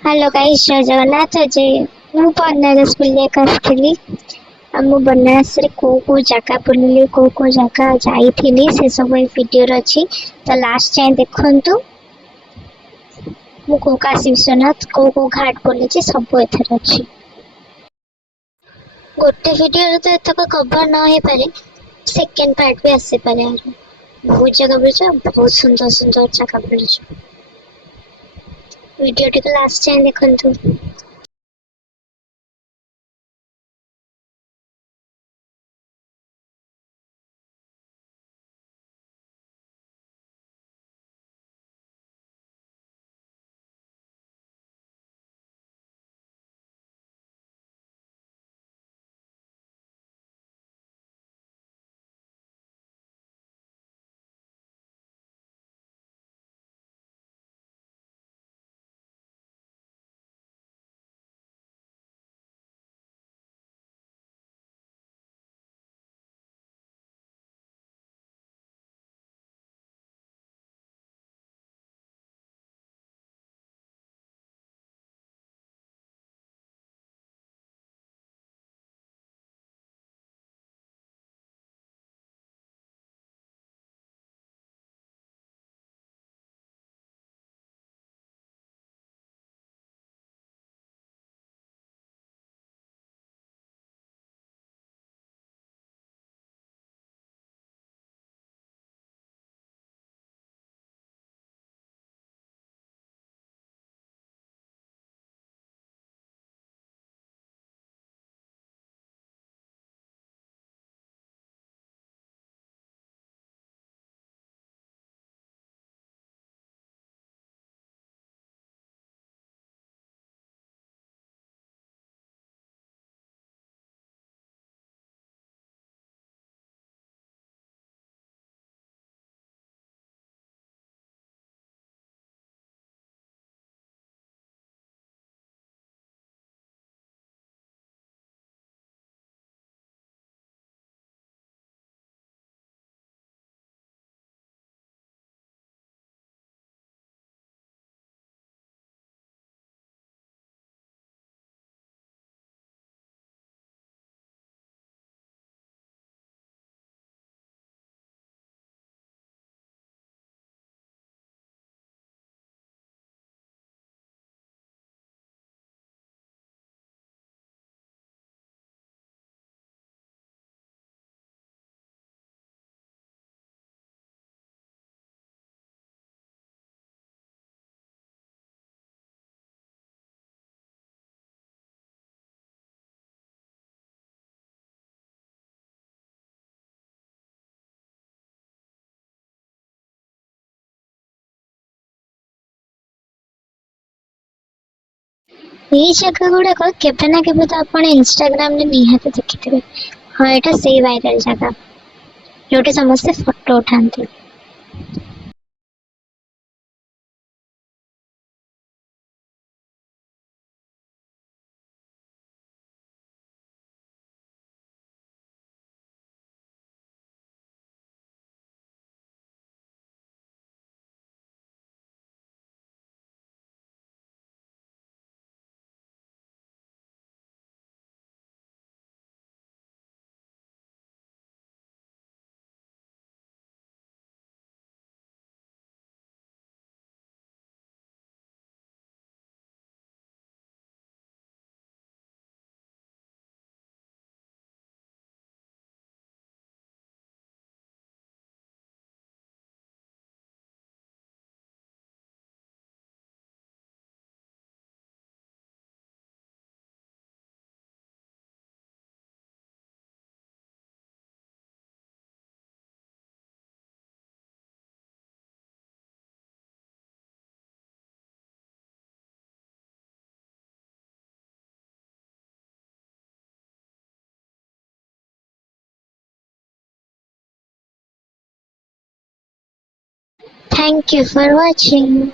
Hello guys, जय जगन्नाथ। जे ମୁଁ ବନାରସ ବୁଲିବାକୁ ଆସିଥିଲି। ଆଉ ମୁଁ ବନାରସରେ କୋଉ ଜାଗା ବୁଲିଲି, କୋଉ ଜାଗା ଯାଇଥିଲି, ସେ ସବୁ ଏଇ ଭିଡ଼ିଓରେ ଅଛି। ତ ଲାଷ୍ଟ ଯାଏଁ ଦେଖନ୍ତୁ। ମୁଁ କାଶୀ ବିଶ୍ୱନାଥ କୋଉ ଘାଟ ବୁଲିଛି ସବୁ ଏଥିରେ ଅଛି। ଗୋଟେ ଭିଡ଼ିଓରେ ତ ଏତକ କଭର ନ ହେଇପାରେ, ସେକେଣ୍ଡ ପାର୍ଟ ବି ଆସିପାରେ। ବହୁତ ଜାଗା ବୁଲିଛୁ, ବହୁତ ସୁନ୍ଦର ସୁନ୍ଦର ଜାଗା ବୁଲିଛୁ। ଭିଡ଼ିଓଟିକୁ ଲାଷ୍ଟ ଯାଏଁ ଦେଖନ୍ତୁ। ଏଇ ଜାଗା ଗୁଡାକ କେବେ ନା କେବେ ତ ଆପଣ ଇନଷ୍ଟାଗ୍ରାମରେ ନିହାତି ଦେଖିଥିବେ। ହଁ, ଏଇଟା ସେଇ ଭାଇରାଲ ଜାଗା ଯୋଉଠି ସମସ୍ତେ ଫଟୋ ଉଠାନ୍ତି। Thank you for watching.